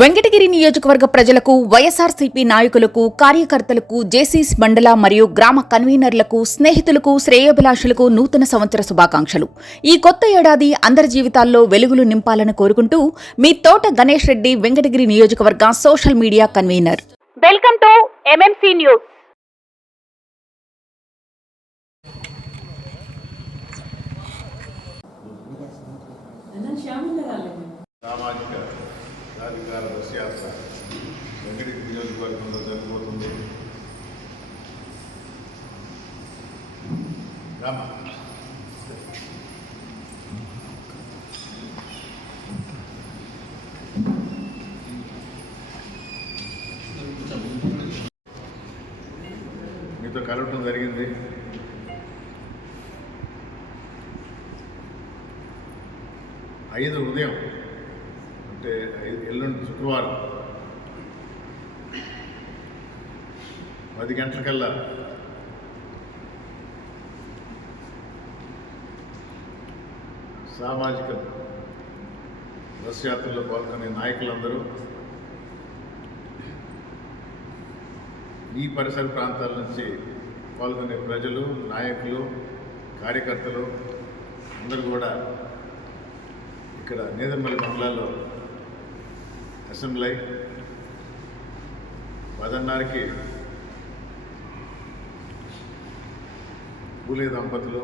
వెంకటగిరి నియోజకవర్గ ప్రజలకు, వైఎస్ఆర్సీపీ నాయకులకు, కార్యకర్తలకు, జేసీస్ మండల మరియు గ్రామ కన్వీనర్లకు, స్నేహితులకు, శ్రేయోభిలాషులకు నూతన సంవత్సర శుభాకాంక్షలు. ఈ కొత్త ఏడాది అందరి జీవితాల్లో వెలుగులు నింపాలని కోరుకుంటూ మీ తోట గణేష్ రెడ్డి, వెంకటగిరి నియోజకవర్గ social media convener. Welcome to MMC news. సామాజిక సాధికార బస్ యాత్ర వెంకటగిరి నియోజకవర్గంలో జరగబోతుంది. మీతో కలవటం జరిగింది. ఉదయం అంటే ఎల్లుండి శుక్రవారం 10 గంటలకల్లా సామాజిక బస్ యాత్రలో పాల్గొనే నాయకులందరూ ఈ పరిసర ప్రాంతాల నుంచి పాల్గొనే ప్రజలు, నాయకులు, కార్యకర్తలు అందరూ కూడా ఇక్కడ నేదర్మల్లి మండలాల్లో అసెంబ్లీ 10:30కి పూలే దంపతులు,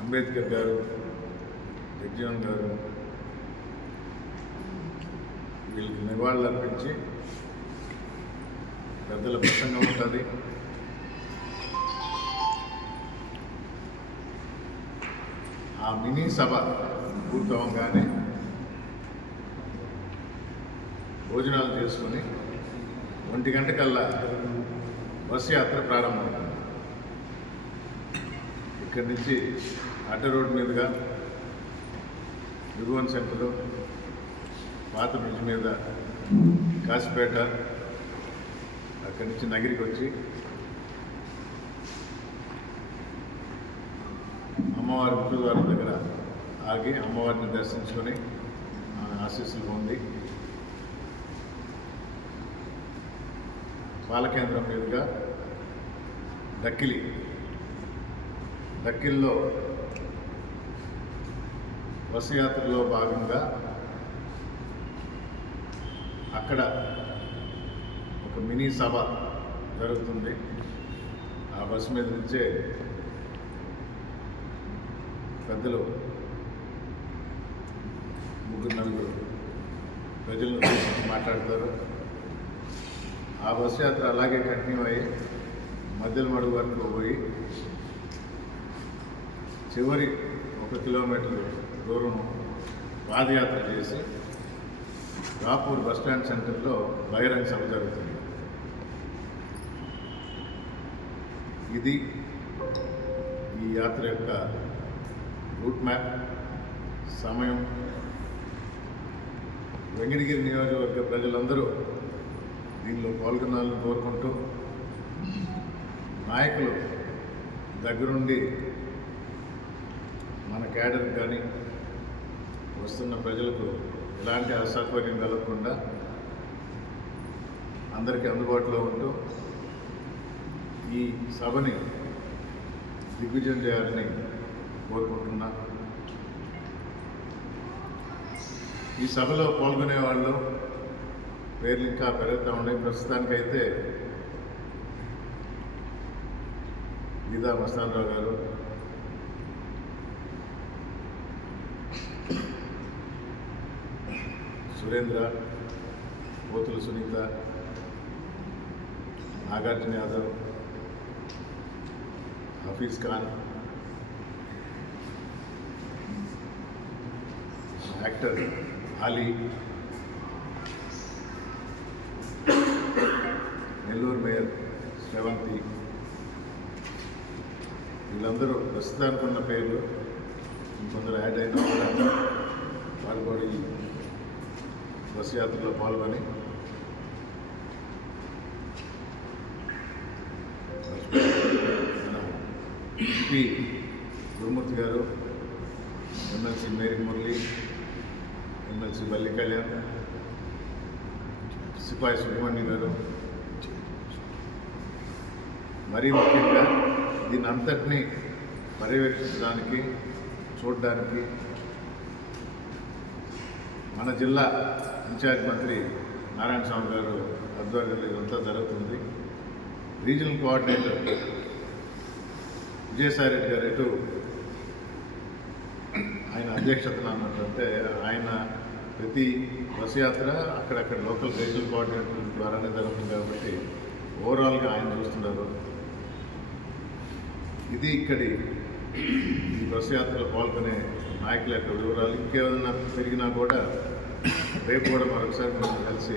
అంబేద్కర్ గారు, జగ్జీవన్ గారు వీళ్ళకి నివాళులు అర్పించి పెద్దల ప్రసంగం ఉంటుంది. ఆ మినీ సభ పూర్తవగానే భోజనాలు చేసుకొని 1 గంటకల్లా బస్సు యాత్ర ప్రారంభమవుతుంది. ఇక్కడి నుంచి అడ్డ రోడ్డు మీదుగా యుగవన్ సెంటర్, పాత బ్రిడ్జ్ మీద కాసిపేట, అక్కడి నుంచి నగిరికి వచ్చి అమ్మవారి గురుద్వారం దగ్గర ఆగి అమ్మవారిని దర్శించుకొని ఆశీస్సులు పొంది బాలకేంద్రం మీదుగా దక్కిల్లో బస్సు యాత్రలో భాగంగా అక్కడ ఒక మినీ సభ జరుగుతుంది. ఆ బస్సు మీద నుంచే పెద్దలు 3-4 ప్రజలను మాట్లాడతారు. ఆ బస్సు యాత్ర అలాగే కంటిన్యూ అయ్యి మధ్యల మడుగు వరకు పోయి చివరి 1 కిలోమీటర్ దూరం పాదయాత్ర చేసి రాపూర్ బస్టాండ్ సెంటర్లో బహిరంగ సభ జరుగుతుంది. ఇది ఈ యాత్ర యొక్క రూట్ మ్యాప్, సమయం. వెంకటగిరి నియోజకవర్గ ప్రజలందరూ దీనిలో పాల్గొనాలని కోరుకుంటూ, నాయకులు దగ్గరుండి మన క్యాడర్ కానీ వస్తున్న ప్రజలకు ఎలాంటి అసౌకర్యం కలగకుండా అందరికీ అందుబాటులో ఉంటూ ఈ సభని దిగ్విజయం చేయాలని కోరుకుంటున్నా. ఈ సభలో పాల్గొనే వాళ్ళు పేర్లు ఇంకా పెరుగుతూ ఉన్నాయి. ప్రస్తుతానికైతే గీతా మస్తానరావు గారు, సురేంద్ర, పోతుల సునీత, నాగార్జున యాదవ్, హఫీజ్ ఖాన్, యాక్టర్ ఆలీ, నెల్లూరు మేయర్ శ్రవంతి, వీళ్ళందరూ ప్రస్తుతానికి ఉన్న పేర్లు. ఇంకొందరు యాడ్ అయినా కూడా వాళ్ళు కూడా ఈ బస్సు యాత్రలో పాల్గొని ఎంపీ గురుమూర్తి గారు, ఎమ్మెల్సీ మేరీ మురళి, ఎమ్మెల్సీ బల్లి కళ్యాణ్, సిపాయి సుబ్రహ్మణ్యం గారు, మరీ ముఖ్యంగా దీని అంతటినీ పర్యవేక్షించడానికి చూడడానికి మన జిల్లా ఇన్ఛార్జ్ మంత్రి నారాయణ స్వామి గారు ఆధ్వర్యంలో ఇదంతా జరుగుతుంది. రీజనల్ కోఆర్డినేటర్ విజయసాయి రెడ్డి గారు ఎటు ఆయన అధ్యక్షతన అన్నట్టుంటే ఆయన ప్రతి బస్ యాత్ర అక్కడక్కడ లోకల్ రీజనల్ కోఆర్డినేటర్ ద్వారానే జరుగుతుంది కాబట్టి ఓవరాల్గా ఆయన చూస్తున్నారు. ఇది ఇక్కడి ఈ బస్ యాత్రలో పాల్గొనే నాయకుల యొక్క వివరాలు. ఇంకేదన్నా పెరిగినా కూడా రేపు కూడా మరొకసారి మనం కలిసి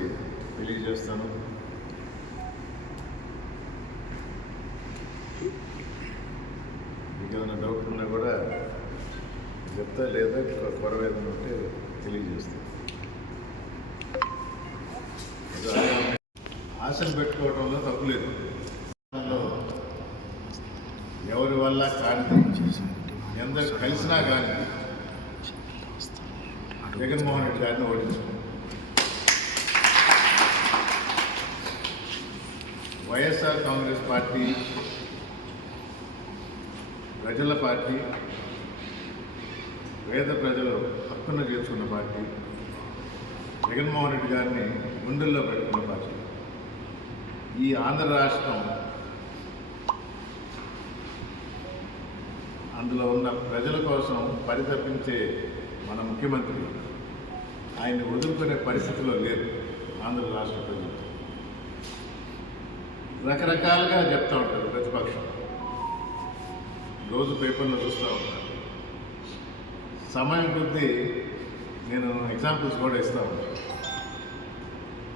తెలియజేస్తాను. ఇంకేమైనా డౌట్ ఉన్నా కూడా చెప్తా, లేదా కొరవ ఏదైనా ఉంటే తెలియజేస్తాను. ఆశలు పెట్టుకోవడంలో తప్పులేదు. ఎవరి వల్ల కానీ ఎందరు కలిసినా కానీ జగన్మోహన్ రెడ్డి గారిని ఓడించుకున్నాం. వైఎస్ఆర్ కాంగ్రెస్ పార్టీ ప్రజల పార్టీ, పేద ప్రజలు హక్కున చేర్చుకున్న పార్టీ, జగన్మోహన్ రెడ్డి గారిని గుండెల్లో పెట్టుకున్న పార్టీ. ఈ ఆంధ్ర రాష్ట్రం అందులో ఉన్న ప్రజల కోసం పరితపించే మన ముఖ్యమంత్రి ఆయన్ని వదులుకునే పరిస్థితిలో లేరు. ఆంధ్ర రాష్ట్ర ప్రజలు రకరకాలుగా చెప్తూ ఉంటారు. ప్రతిపక్షం రోజు పేపర్లో చూస్తూ ఉంటారు. సమయం కొద్దీ నేను ఎగ్జాంపుల్స్ కూడా ఇస్తూ ఉంటాను.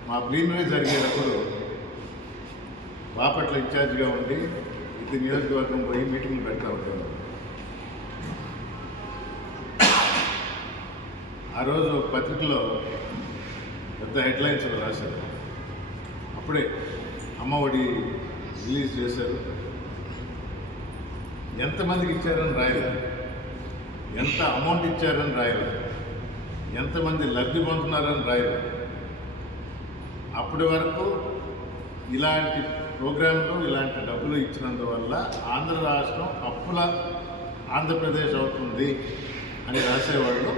మా ప్లీనరీ జరిగేటప్పుడు బాపట్ల ఇన్ఛార్జిగా ఉండి ఇది నియోజకవర్గం పోయి మీటింగ్లు పెడతా ఉంటాను. ఆ రోజు పత్రికలో పెద్ద హెడ్లైన్స్ రాశారు. అప్పుడే అమ్మ ఒడి రిలీజ్ చేశారు. ఎంతమందికి ఇచ్చారని రాయలేదు, ఎంత అమౌంట్ ఇచ్చారని రాయలేదు, ఎంతమంది లబ్ధి పొందుతున్నారని రాయలేదు. అప్పటి వరకు ఇలాంటి ప్రోగ్రాంలు ఇలాంటి డబ్బులు ఇచ్చినందువల్ల ఆంధ్ర రాష్ట్రం అప్పుల ఆంధ్రప్రదేశ్ అవుతుంది అని రాసేవాళ్ళు.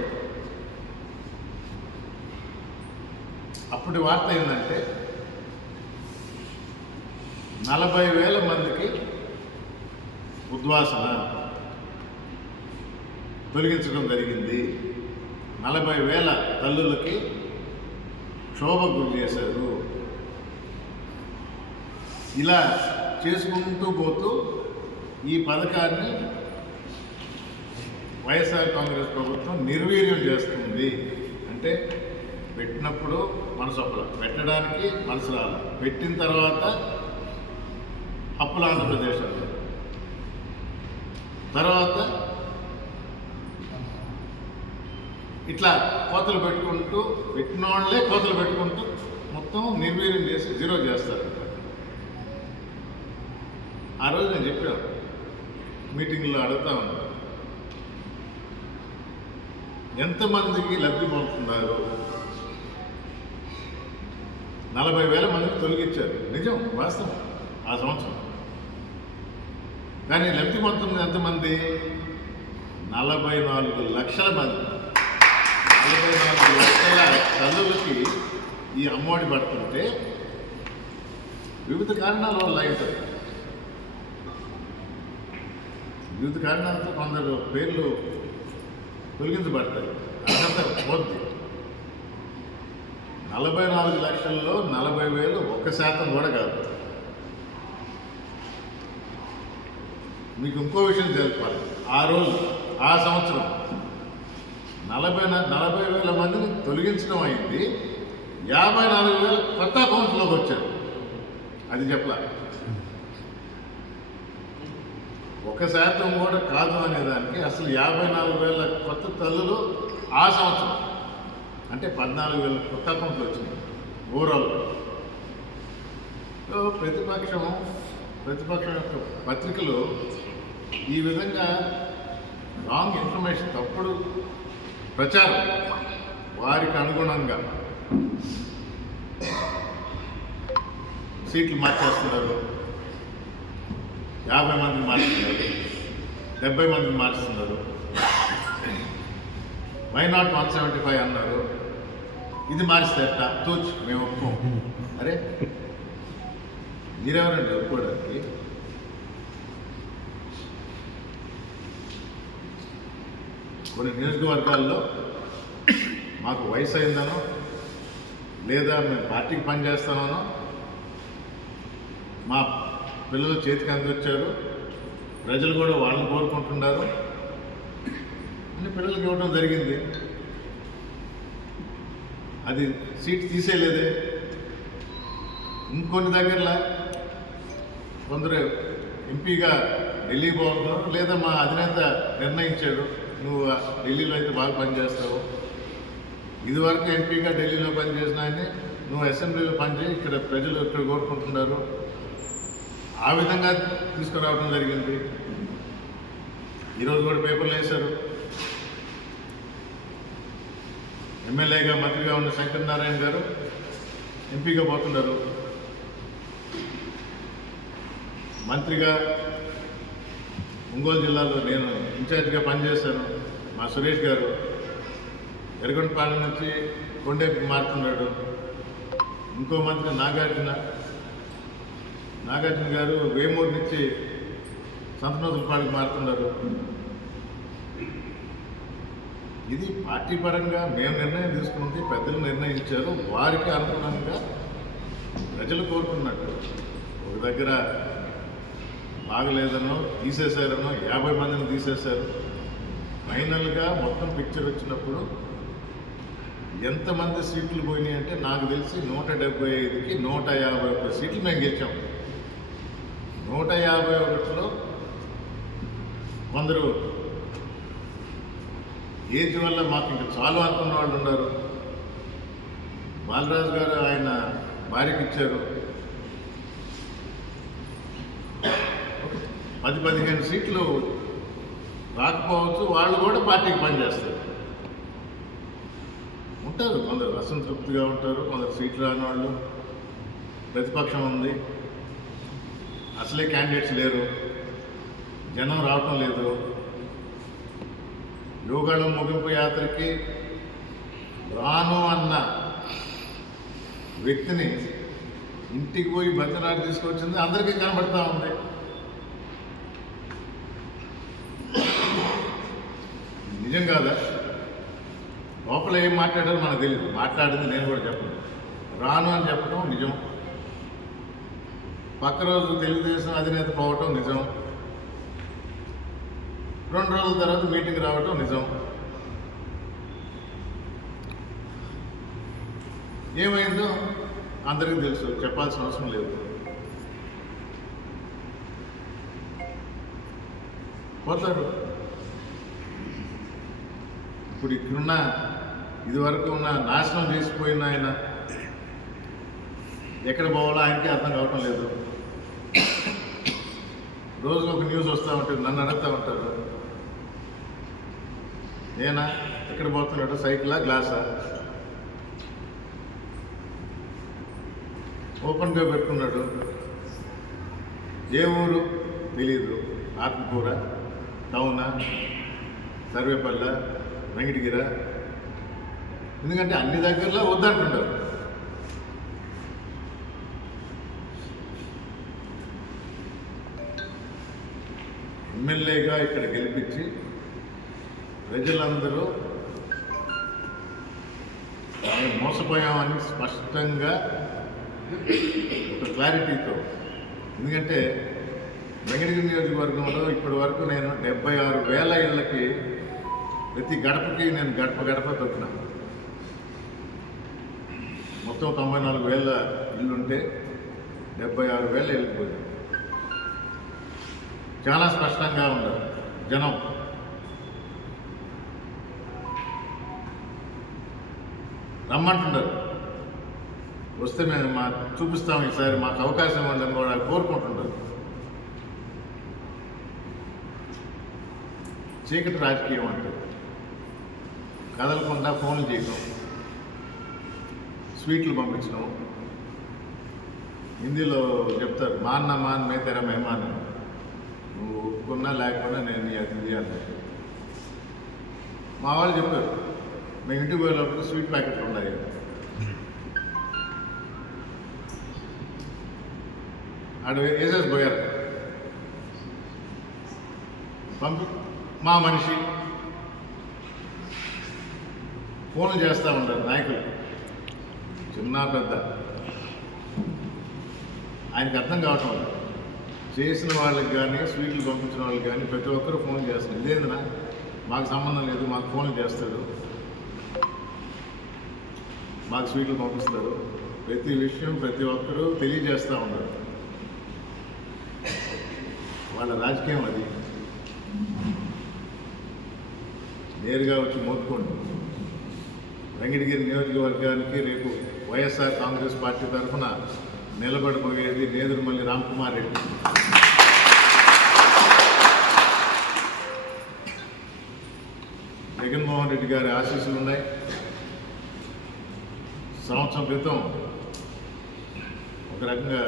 అప్పటి వార్త ఏంటంటే 40,000 మందికి ఉద్వాసన తొలగించడం జరిగింది, 40,000 తల్లులకి క్షోభ గురి చేశారు. ఇలా చేసుకుంటూ పోతూ ఈ పథకాన్ని వైఎస్ఆర్ కాంగ్రెస్ ప్రభుత్వం నిర్వీర్యం చేస్తుంది. అంటే పెట్టినప్పుడు మనసు అప్పుల, పెట్టడానికి మనసు రాల, పెట్టిన తర్వాత అప్పుల ఆంధ్రప్రదేశ్ అంటే తర్వాత ఇట్లా కోతలు పెట్టుకుంటూ పెట్టిన వాళ్ళే కోతలు పెట్టుకుంటూ మొత్తం నిర్వీర్యం చేసి జీరో చేస్తారు. ఆ రోజు నేను చెప్పాను, మీటింగ్లో అడుగుతా ఉన్నాను, ఎంతమందికి లబ్ధి పొందుతున్నారు? 40,000 మందిని తొలగించారు. నిజం, వాస్తవం ఆ సంవత్సరం. కానీ లబ్ధి పొందుతున్నది ఎంతమంది? 44 లక్షల మంది. 44 లక్షల తల్లులకి ఈ అమ్మఒడి పడుతుంటే వివిధ కారణాల వల్ల అవుతుంది. వివిధ కారణాలతో కొందరు పేర్లు తొలగించబడతాయి, అర్హత పోద్ది. 44 లక్షల్లో 40,000 1% కూడా కాదు. మీకు ఇంకో విషయం తెలుపాలి. ఆ రోజు ఆ సంవత్సరం 40,000 మందిని తొలగించడం అయింది, 54,000 కొత్త అకౌంట్లోకి వచ్చారు. అది చెప్పలా. 1% కూడా కాదు అనేదానికి అసలు 54,000 కొత్త తల్లులు ఆ సంవత్సరం, అంటే 14,000 కొత్త అకౌంట్లు వచ్చినాయి ఓవరాల్. ప్రతిపక్షం యొక్క పత్రికలు ఈ విధంగా రాంగ్ ఇన్ఫర్మేషన్, తప్పుడు ప్రచారం వారికి అనుగుణంగా సీట్లు మార్చేస్తున్నారు. 50 మందిని మార్చుతున్నారు, 70 మందిని మార్చుతున్నారు. వై నాట్ 175 అన్నారు. ఇది మారిస్తే ఎట్టా తూచు మేము ఒప్పుకోం. అరే మీరెవరండి ఒప్పుకోవడానికి? కొన్ని నియోజకవర్గాల్లో మాకు వయసు అయిందనో లేదా మేము పార్టీకి పనిచేస్తామనో మా పిల్లలు చేతికి అందించారు, ప్రజలు కూడా వాళ్ళని కోరుకుంటున్నారు అని పిల్లలకి ఇవ్వడం జరిగింది. అది సీట్ తీసేయలేదే. ఇంకొన్ని దగ్గరలో కొందరు ఎంపీగా ఢిల్లీ పోతున్నారు, లేదా మా అధినేత నిర్ణయించాడు నువ్వు ఢిల్లీలో అయితే బాగా పనిచేస్తావు, ఇదివరకు ఎంపీగా ఢిల్లీలో పనిచేసిన ఆయన్ని నువ్వు అసెంబ్లీలో పనిచేయి, ఇక్కడ ప్రజలు ఇక్కడ కోరుకుంటున్నారు, ఆ విధంగా తీసుకురావడం జరిగింది. ఈరోజు కూడా పేపర్లు వేశారు. ఎమ్మెల్యేగా మంత్రిగా ఉన్న శంకర్ నారాయణ గారు ఎంపీగా పోతున్నారు. మంత్రిగా ఒంగోలు జిల్లాలో నేను ఇన్ఛార్జిగా పనిచేశాను. మా సురేష్ గారు ఎర్రగొండపాలెం నుంచి కొండేపికి మారుతున్నాడు. ఇంకో మంత్రి నాగార్జున గారు వేమూరు నుంచి సంతనోతులపాడికి మారుతున్నారు. ఇది పార్టీ పరంగా మేము నిర్ణయం తీసుకుంటే పెద్దలు నిర్ణయించారు, వారికి అనుగుణంగా ప్రజలు కోరుకున్నట్టు. ఒక దగ్గర బాగలేదనో తీసేశారనో 50 మందిని తీసేశారు. ఫైనల్గా మొత్తం పిక్చర్ వచ్చినప్పుడు ఎంతమంది సీట్లు పోయినాయి అంటే నాకు తెలిసి 175కి 151 సీట్లు మేము గెలిచాం. 151లో కొందరు ఏజ్ వల్ల మాకు ఇంకా చాలు అనుకున్న వాళ్ళు ఉన్నారు. బాలరాజు గారు ఆయన భార్యకి ఇచ్చారు. 10-15 సీట్లు రాకపోవచ్చు, వాళ్ళు కూడా పార్టీకి పనిచేస్తారు. ఉంటారు కొందరు అసంతృప్తిగా ఉంటారు, కొందరు సీట్లు రాని వాళ్ళు. ప్రతిపక్షం ఉంది, అసలే క్యాండిడేట్స్ లేరు, జనం రావటం లేదు. యోగాళం ముగింపు యాత్రకి రాను అన్న వ్యక్తిని ఇంటికి పోయి బతినాడు తీసుకొచ్చింది అందరికీ కనబడతా ఉంది. నిజం కాదా? లోపల ఏం మాట్లాడారో మనకు తెలియదు. మాట్లాడింది నేను కూడా చెప్పను. రాను అని చెప్పడం నిజం. పక్క రోజు తెలుగుదేశం అధినేత పోవటం నిజం. 2 రోజుల తర్వాత మీటింగ్ రావటం నిజం. ఏమైందో అందరికీ తెలుసు, చెప్పాల్సిన అవసరం లేదు. పోతారు. ఇప్పుడు ఇక్కడున్న ఇదివరకు ఉన్న నాశనం చేసిపోయిన ఆయన ఎక్కడ పోవాలో ఆయనకే అర్థం కావటం లేదు. రోజు ఒక న్యూస్ వస్తూ ఉంటుంది, నన్ను అడుగుతూ ఉంటారు, ఏనా ఎక్కడ పోతున్నాడు, సైకిలా గ్లాసా? ఓపెన్గా పెట్టుకున్నాడు. ఏ ఊరు తెలీదు, ఆత్మకూర, టౌనా, సర్వేపల్లి, వెంకటగిర, ఎందుకంటే అన్ని దగ్గరలో వద్దంటుంటారు. ఎమ్మెల్యేగా ఇక్కడ గెలిపించి ప్రజలందరూ మేము మోసపోయామని స్పష్టంగా ఒక క్లారిటీతో, ఎందుకంటే వెంకటగిరి నియోజకవర్గంలో ఇప్పటి వరకు నేను 76,000 ఇళ్ళకి ప్రతి గడపకి నేను గడప తొక్కినా. మొత్తం 94,000 ఇల్లుంటే 76,000 ఇళ్ళకి పోయింది. చాలా స్పష్టంగా ఉండదు జనం. రమ్మంటున్నారు, వస్తే మేము చూపిస్తాం, ఈసారి మాకు అవకాశం ఇవ్వండి కూడా కోరుకుంటున్నారు. చీకటి రాజకీయం అంటే కదలకుండా ఫోన్లు చేయటం, స్వీట్లు పంపించడం. హిందీలో చెప్తారు, మాన్న మాన్ మే తెర మెహమాన్, నువ్వు ఒప్పుకున్నా లేకపోయినా నేను నీ అతిథి అన్నట్టు. మా వాళ్ళు చెప్పారు, మేము ఇంటికి పోయేటప్పుడు స్వీట్ ప్యాకెట్లు ఉన్నాయి, అటు వేసేసి పోయారు. మా మనిషి ఫోన్లు చేస్తూ ఉంటారు నాయకులు, చిన్న పెద్ద. ఆయనకు అర్థం కావటం లేదు. చేసిన వాళ్ళకి కానీ స్వీట్లు పంపించిన వాళ్ళకి కానీ ప్రతి ఒక్కరు ఫోన్ చేస్తారు. ఇదేందునా మాకు సంబంధం లేదు, మాకు ఫోన్లు చేస్తాడు, మాకు స్వీట్లు పంపిస్తారు. ప్రతి విషయం ప్రతి ఒక్కరూ తెలియజేస్తూ ఉన్నారు. వాళ్ళ రాజకీయం అది. నేరుగా వచ్చి మోదుకోండి. వెంకటగిరి నియోజకవర్గానికి రేపు వైఎస్ఆర్ కాంగ్రెస్ పార్టీ తరఫున నిలబడబోయేది నేదురుమల్లి రామ్కుమార్ రెడ్డి. జగన్మోహన్ రెడ్డి గారి ఆశీస్సులు ఉన్నాయి. సంవత్సరం క్రితం ఒక రకంగా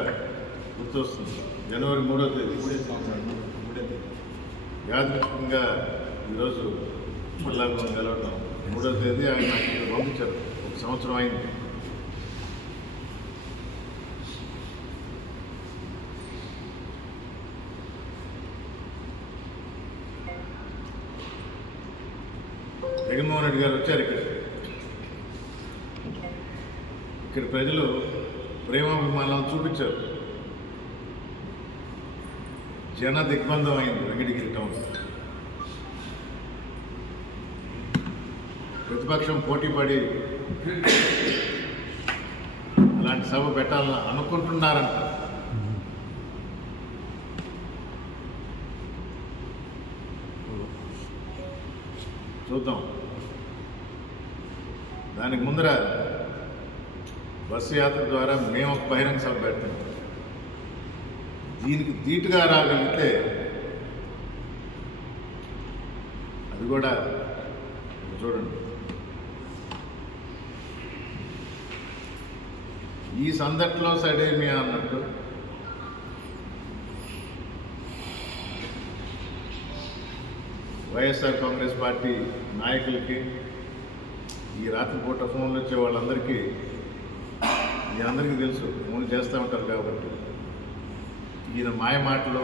గుర్తొస్తుంది, జనవరి 3వ తేదీ యాదృచ్ఛికంగా ఈరోజు మల్లాపురం గెలవటం 3వ తేదీ ఆయన నాకు పంపించారు. ఒక సంవత్సరం అయింది. జగన్మోహన్ రెడ్డి గారు వచ్చారు ఇక్కడ ప్రజలు ప్రేమాభిమానాలు చూపించారు. జన దిగ్బంధం అయింది వెంకటగిరి టౌన్. ప్రతిపక్షం పోటీపడి అలాంటి సభ పెట్టాలని అనుకుంటున్నారంట. చూద్దాం. దానికి ముందర బస్సు యాత్ర ద్వారా మేము ఒక బహిరంగ సభ పెడతాం. దీనికి ధీటుగా రాగలిగితే అది కూడా చూడండి. ఈ సందట్లో సడేమియా అన్నట్టు వైఎస్ఆర్ కాంగ్రెస్ పార్టీ నాయకులకి, ఈ రాత్రిపూట ఫోన్లు వచ్చే వాళ్ళందరికీ మీ అందరికీ తెలుసు, ఫోన్లు చేస్తూ ఉంటారు కాబట్టి, ఈయన మాయ మాటలు,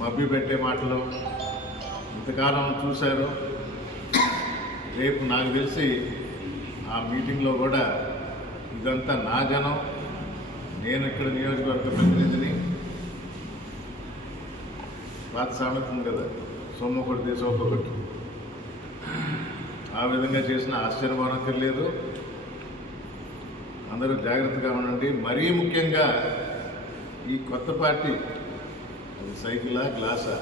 మభ్య పెట్టే మాటలు ఇంతకాలం చూశారు. రేపు నాకు తెలిసి ఆ మీటింగ్లో కూడా ఇదంతా నా జనం, నేను ఇక్కడ నియోజకవర్గ ప్రతినిధిని, పాత సామెత ఉంది కదా, సొమ్ము కొడితే సోకొకటి, ఆ విధంగా చేసిన ఆశ్చర్యపోనక్కర్లేదు. అందరూ జాగ్రత్తగా ఉండండి. మరీ ముఖ్యంగా ఈ కొత్త పార్టీ, అది సైకిలా గ్లాసా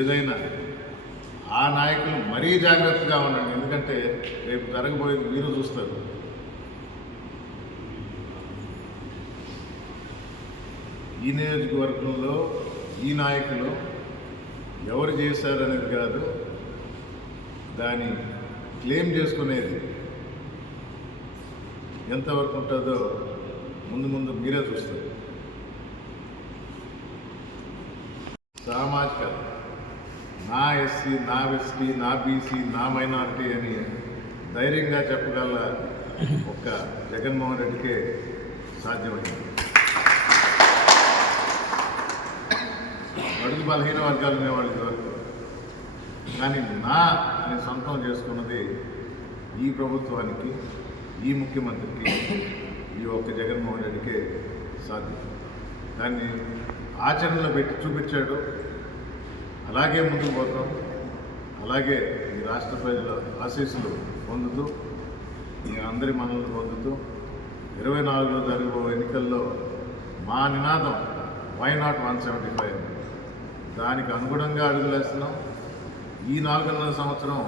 ఏదైనా, ఆ నాయకులు మరీ జాగ్రత్తగా ఉండండి. ఎందుకంటే రేపు జరగబోయేది మీరు చూస్తారు. ఈ నియోజకవర్గంలో ఈ నాయకులు ఎవరు చేశారనేది కాదు, దాన్ని క్లెయిమ్ చేసుకునేది ఎంతవరకు ఉంటుందో ముందు ముందు మీరే చూస్తారు. సామాజిక, నా ఎస్సీ, నా ఎస్టీ, నా బీసీ, నా మైనారిటీ అని ధైర్యంగా చెప్పగల ఒక్క జగన్మోహన్ రెడ్డికే సాధ్యమైంది. అడుగు బలహీన వర్గాలు ఉండేవాళ్ళకి వరకు, కానీ నేను సొంతం చేసుకున్నది ఈ ప్రభుత్వానికి, ఈ ముఖ్యమంత్రికి, ఈ ఒక్క జగన్మోహన్ రెడ్డికే సాధ్యం. దాన్ని ఆచరణలో పెట్టి చూపించాడు. అలాగే ముందుకు పోతాం. అలాగే ఈ రాష్ట్ర ప్రజల ఆశీస్సులు పొందుతూ, మీ అందరి మనల్ని పొందుతూ 24లో జరగబో ఎన్నికల్లో మా నినాదం వై నాట్ 175, దానికి అనుగుణంగా అడుగులేస్తున్నాం. ఈ 4.5 సంవత్సరం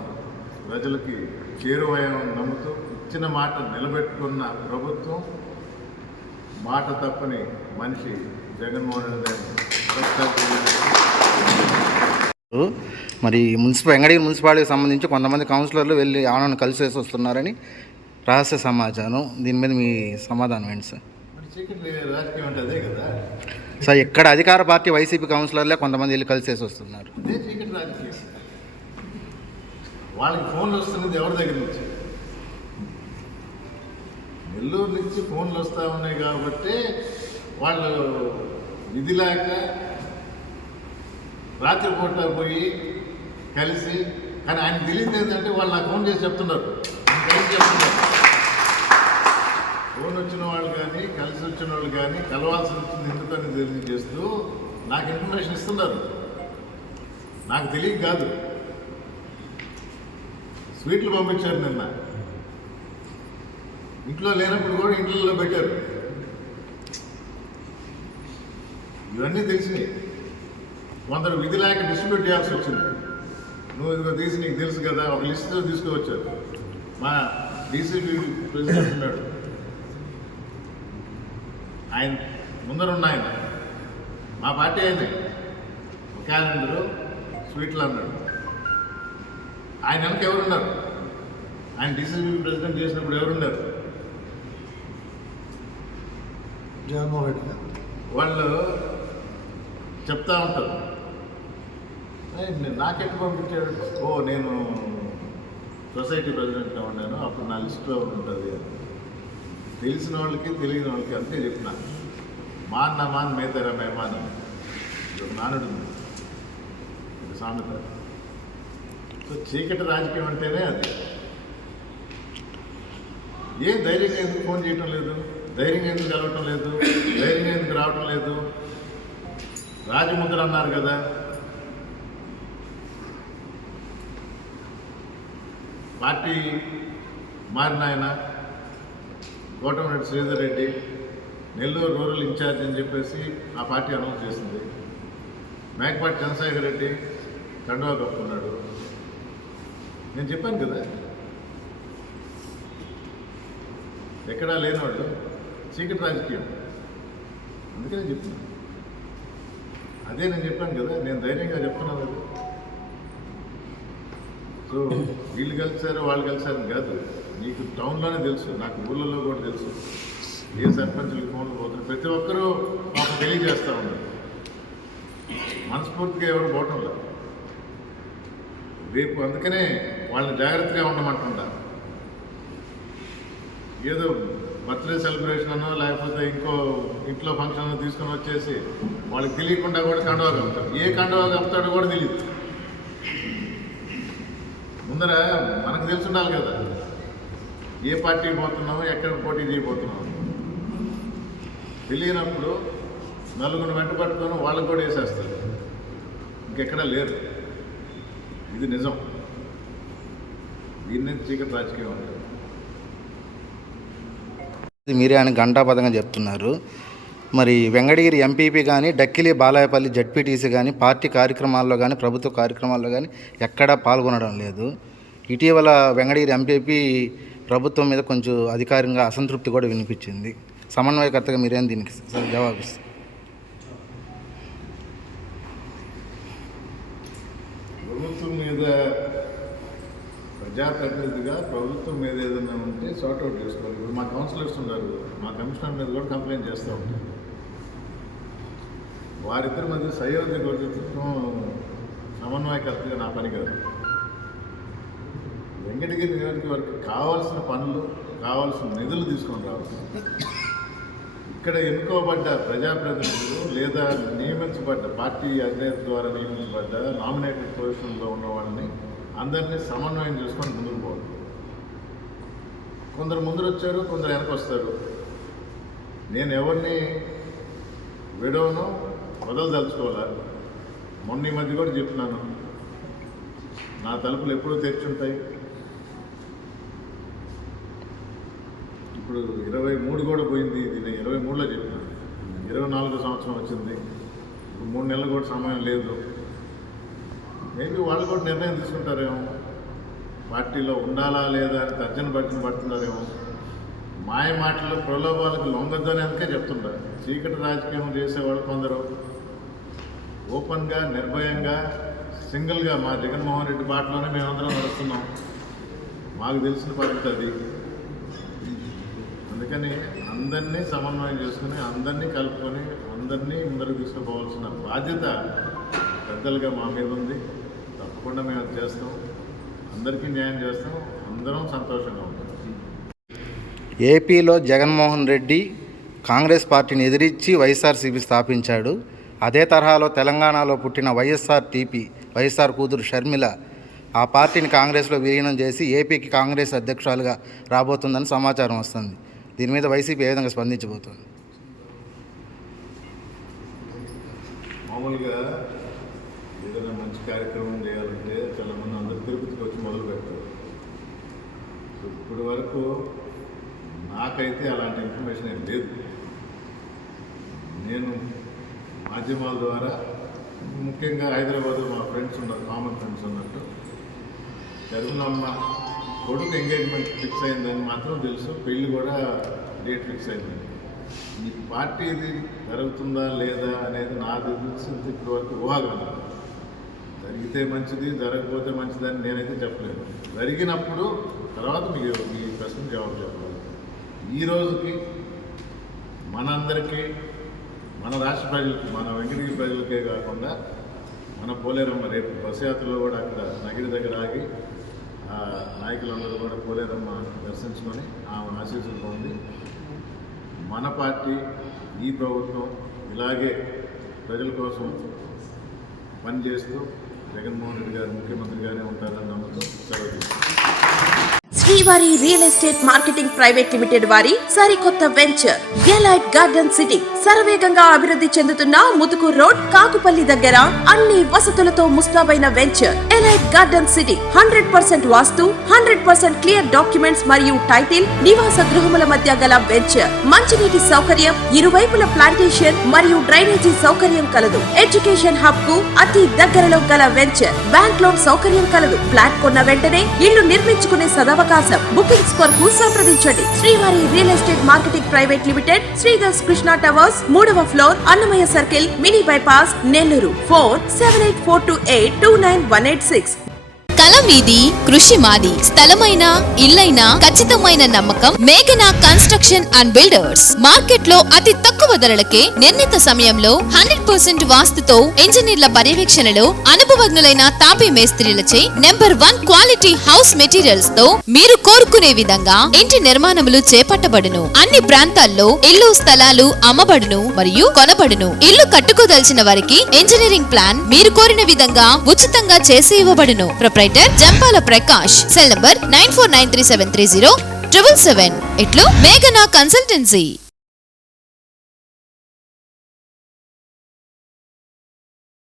ప్రజలకి చేరువయ్యామని నమ్ముతూ ఇచ్చిన మాట నిలబెట్టుకున్న ప్రభుత్వం, మాట తప్పని మనిషి జగన్మోహన్ రెడ్డి. మరి వెంకటగిరి మున్సిపాలిటీకి సంబంధించి కొంతమంది కౌన్సిలర్లు వెళ్ళి ఆమెను కలిసేసి వస్తున్నారని రహస్య సమాచారం. దీని మీద మీ సమాధానం ఏంటి సార్? మరి చీకటి రాజకీయం అంటే అదే కదా, సార్ ఇక్కడ అధికార పార్టీ వైసీపీ కౌన్సిలర్లే కొంతమంది వెళ్ళి కలిసేసి వస్తున్నారు. అదే చీకటి రాజకీయం. వాళ్ళకి ఫోన్లు వస్తున్నది ఎవరి దగ్గర నుంచి? నెల్లూరు నుంచి ఫోన్లు వస్తూ ఉన్నాయి కాబట్టి వాళ్ళు విధి లేక రాత్రిపూట పోయి కలిసి, కానీ ఆయనకు తెలియదు ఏంటంటే వాళ్ళు నాకు ఫోన్ చేసి చెప్తున్నారు, కలిసి చెప్తున్నారు. ఫోన్ వచ్చిన వాళ్ళు కానీ కలిసి వచ్చిన వాళ్ళు కానీ కలవాల్సి వచ్చింది ఎందుకని తెలియజేస్తూ నాకు ఇన్ఫర్మేషన్ ఇస్తున్నారు. నాకు తెలియక కాదు. స్వీట్లు పంపించారు నిన్న, ఇంట్లో లేనప్పుడు కూడా ఇంట్లో పెట్టారు. ఇవన్నీ తెలిసినాయి. కొందరు విధి లేక డిస్ట్రిబ్యూట్ చేయాల్సి వచ్చింది. నువ్వు ఇదిగో తీసి నీకు తెలుసు కదా, ఒక లిస్టులో తీసుకువచ్చారు. మా డీసీపీ ప్రెసిడెంట్ ఉన్నాడు, ఆయన ముందరున్న ఆయన మా పార్టీ ఆయనే, క్యాలెండరు స్వీట్లు అన్నాడు. ఆయన వెనక ఎవరున్నారు? ఆయన డీసీపీ ప్రెసిడెంట్ చేసినప్పుడు ఎవరున్నారు? జగన్మోహన్ రెడ్డి గారు. వాళ్ళు చెప్తా ఉంటారు, నాకెట్టు పంపించాడు? ఓ నేను సొసైటీ ప్రెసిడెంట్గా ఉన్నాను, అప్పుడు నా లిస్టులో ఉంటుంది. తెలిసిన వాళ్ళకి తెలియని వాళ్ళకి అంతే చెప్పిన. మాన్ మాన్ మేతరా మేమాన్ ఒక నానుడు ఉంది, ఒక సామెత. సో చీకటి రాజకీయం అంటేనే అది. ఏ ధైర్యంగా ఎందుకు ఫోన్ చేయటం లేదు? ధైర్యంగా ఎందుకు కలవటం లేదు? ధైర్యంగా ఎందుకు రావటం లేదు? రాజముద్ర అన్నారు కదా, పార్టీ మారిన ఆయన కోటమిరెడ్డి శ్రీధర్ రెడ్డి నెల్లూరు రూరల్ ఇన్ఛార్జ్ అని చెప్పేసి ఆ పార్టీ అనౌన్స్ చేసింది. మేకపాటి చంద్రశేఖర్ రెడ్డి కండువా కప్పుకున్నాడు. నేను చెప్పాను కదా, ఎక్కడా లేనివాళ్ళు చీకటి రాజకీయం. అందుకే నేను చెప్తున్నాను. అదే నేను చెప్పాను కదా, నేను ధైర్యంగా చెప్తున్నాను కదా. సో వీళ్ళు కలిసారు వాళ్ళు కలిసారని కాదు, నీకు టౌన్లోనే తెలుసు, నాకు ఊళ్ళల్లో కూడా తెలుసు. ఏ సర్పంచులకు ఫోన్లు పోతున్నారు, ప్రతి ఒక్కరూ మాకు తెలియజేస్తూ ఉన్నారు. మనస్ఫూర్తిగా ఎవరు పోవటం లేదు రేపు. అందుకనే వాళ్ళని జాగ్రత్తగా ఉండమంటుంటా. ఏదో బర్త్డే సెలబ్రేషన్ అనో లేకపోతే ఇంకో ఇంట్లో ఫంక్షన్ తీసుకొని వచ్చేసి వాళ్ళకి తెలియకుండా కూడా కండువా కప్పుతాడు. ఏ కండువా కప్పుతాడో కూడా తెలియదు. ముందర మనకు తెలిసి ఉండాలి కదా, ఏ పార్టీకి పోతున్నామో ఎక్కడ పోటీ చేయబోతున్నాము. తెలియనప్పుడు నలుగురు వెంట పట్టుకొని వాళ్ళకు కూడా వేసేస్తారు, ఇంకెక్కడా లేరు. ఇది నిజం. దీన్ని చీకటి రాజకీయం అంటారు. మీరే అని ఘంటాపథంగా చెప్తున్నారు. మరి వెంకటగిరి ఎంపీపీ కానీ డక్కిలి బాలాయపల్లి జడ్పీటీసీ కానీ పార్టీ కార్యక్రమాల్లో కానీ ప్రభుత్వ కార్యక్రమాల్లో కానీ ఎక్కడా పాల్గొనడం లేదు. ఇటీవల వెంకటగిరి ఎంపీపీ ప్రభుత్వం మీద కొంచెం అధికారికంగా అసంతృప్తి కూడా వినిపించింది. సమన్వయకర్తగా మీరేం దీనికి జవాబిస్తారు? ప్రభుత్వం మీద ప్రజాప్రతినిధిగా ప్రభుత్వం మీద ఏదైనా ఉంటే సార్ట్అవుట్ చేసుకోవాలి. ఇప్పుడు మా కౌన్సిలర్స్ ఉన్నారు, మా కమిషనర్ మీద కూడా కంప్లైంట్ చేస్తూ ఉంటారు. వారిద్దరి మధ్య సయోధ్య గొడవత్వం సమన్వయకర్తగా నా పని కాదు. వెంకటగిరి నియోజకవర్గం కావాల్సిన పనులు, కావాల్సిన నిధులు తీసుకొని రావాలి. ఇక్కడ ఎన్నుకోబడ్డ ప్రజాప్రతినిధులు లేదా నియమించబడ్డ పార్టీ అధినేత ద్వారా నియమించబడ్డ నామినేటెడ్ పొజిషన్లో ఉన్న వాళ్ళని అందరినీ సమన్వయం చేసుకొని ముందుకు పోవాలి. కొందరు ముందరు వచ్చారు, కొందరు వెనక వస్తారు. నేను ఎవరిని విడవను, వదలదలుచుకోవాలి. మొన్న ఈ మధ్య కూడా చెప్పినాను, నా తలుపులు ఎప్పుడూ తెరిచుంటాయి. ఇప్పుడు 23 కూడా పోయింది, ఇది నేను 23లో చెప్పినాను. 24వ సంవత్సరం వచ్చింది, ఇప్పుడు 3 నెలలు కూడా సమయం లేదు. మేబీ వాళ్ళు కూడా నిర్ణయం తీసుకుంటారేమో, పార్టీలో ఉండాలా లేదా అని తర్జన భర్జన పడుతున్నారేమో. మాయ మాటలు ప్రలోభాలకు లొంగద్దని అందుకే చెప్తుంటారు. చీకటి రాజకీయం చేసేవాళ్ళు కొందరు ఓపెన్గా నిర్భయంగా సింగిల్గా మా జగన్మోహన్ రెడ్డి బాటలోనే మేమందరం నడుస్తున్నాం. మాకు తెలిసిన పద్ధతి అది. అందుకని అందరినీ సమన్వయం చేసుకుని అందరినీ కలుపుకొని అందరినీ ముందరకు తీసుకుపోవాల్సిన బాధ్యత పెద్దలుగా మా మీద ఉంది. తప్పకుండా మేము అది చేస్తాం, అందరికీ న్యాయం చేస్తాం, అందరం సంతోషంగా ఉంటాం. ఏపీలో జగన్మోహన్ రెడ్డి కాంగ్రెస్ పార్టీని ఎదిరించి వైఎస్ఆర్సీపీ స్థాపించాడు. అదే తరహాలో తెలంగాణలో పుట్టిన వైఎస్ఆర్ కూతురు షర్మిల ఆ పార్టీని కాంగ్రెస్లో విలీనం చేసి ఏపీకి కాంగ్రెస్ అధ్యక్షురాలుగా రాబోతుందని సమాచారం వస్తుంది. దీని మీద వైసీపీ ఏ విధంగా స్పందించబోతుంది? మామూలుగా ఏదైనా మంచి కార్యక్రమం చేయాలంటే చాలామంది అందరూ తిరుపతికి వచ్చి మొదలు పెడతారు. ఇప్పటి వరకు నాకైతే అలాంటి ఇన్ఫర్మేషన్ ఏం లేదు. నేను మాధ్యమాల ద్వారా ముఖ్యంగా హైదరాబాద్లో మా ఫ్రెండ్స్ ఉన్నారు, కామన్ ఫ్రెండ్స్ ఉన్నట్టు జరుగునమ్మ కొడుకు ఎంగేజ్మెంట్ ఫిక్స్ అయిందని మాత్రం తెలుసు. పెళ్ళి కూడా డేట్ ఫిక్స్ అయిందని. ఈ పార్టీది జరుగుతుందా లేదా అనేది నాకు తెలిసింది ఇప్పటి వరకు ఊహాగానం. జరిగితే మంచిది, జరగకపోతే మంచిదని నేనైతే చెప్పలేను. జరిగినప్పుడు తర్వాత మీకు మీ ప్రశ్న జవాబు చెప్పాలి. ఈ రోజుకి మనందరికీ, మన రాష్ట్ర ప్రజలకి, మన వెంకటగిరి ప్రజలకే కాకుండా మన పోలేరమ్మ రేపు బస్ యాత్రలో కూడా అక్కడ నగిరి దగ్గర ఆగి నాయకులందరూ కూడా పోలేరమ్మ దర్శించుకొని ఆమె ఆశీస్సులు పొంది మన పార్టీ, ఈ ప్రభుత్వం ఇలాగే ప్రజల కోసం పనిచేస్తూ జగన్మోహన్ రెడ్డి గారు ముఖ్యమంత్రిగానే ఉంటారని నమ్ముతూ సెలవు. శ్రీవారి real estate marketing private limited వారి సరికొత్త వెంచర్ ఎలైట్ గార్డెన్ సిటీ శరవేగంగా అభివృద్ధి చెందుతున్న ముతుకూర్ రోడ్, కాకుపల్లి దగ్గర అన్ని వసతులతో ముస్తాబైన వెంచర్ ఎలైట్ గార్డెన్ సిటీ 100% వాస్తు, 100% క్లియర్ డాక్యుమెంట్స్ మరియు టైటిల్, నివాస గృహముల మధ్య గల వెంచర్. మంచినీటి సౌకర్యం, ఇరువైపుల ప్లాంటేషన్ మరియు డ్రైనేజీ సౌకర్యం కలదు. ఎడ్యుకేషన్ హబ్ కు అతి దగ్గరలో గల వెంచర్. బ్యాంక్ లోన్ సౌకర్యం కలదు. ఫ్లాట్ కొన్న వెంటనే ఇల్లు నిర్మించుకునే సదవకాశం. బుకింగ్స్ కొరకు సంప్రదించండి. Srivari real estate marketing private limited, Sridhar's Krishna towers, 3వ floor, Annamayya circle, mini bypass, Nellore. Phone 7842829186. కళ మీది, కృషి మాది. స్థలమైన, ఇల్లైనా ఖచ్చితమైన నమ్మకం మేఘనా కన్స్ట్రక్షన్ అండ్ బిల్డర్స్. మార్కెట్ లో అతి తక్కువ ధరలకే నిర్ణీత సమయంలో 100% వాస్తుతో ఇంజనీర్ల పర్యవేక్షణలో అనుభవజ్ఞులైన తాపీ మేస్త్రీలచే నెంబర్ 1 క్వాలిటీ హౌస్ మెటీరియల్స్ తో మీరు కోరుకునే విధంగా ఇంటి నిర్మాణములు చేపట్టబడును. అన్ని ప్రాంతాల్లో ఇల్లు స్థలాలు అమ్మబడును మరియు కొనబడును. ఇల్లు కట్టుకోదలిచిన వారికి ఇంజనీరింగ్ ప్లాన్ మీరు కోరిన విధంగా ఉచితంగా చేసి ఇవ్వబడును. జంపాల ప్రకాష్. Cell number 9493730777. ఇట్లు మేఘనా కన్సల్టెన్సీ.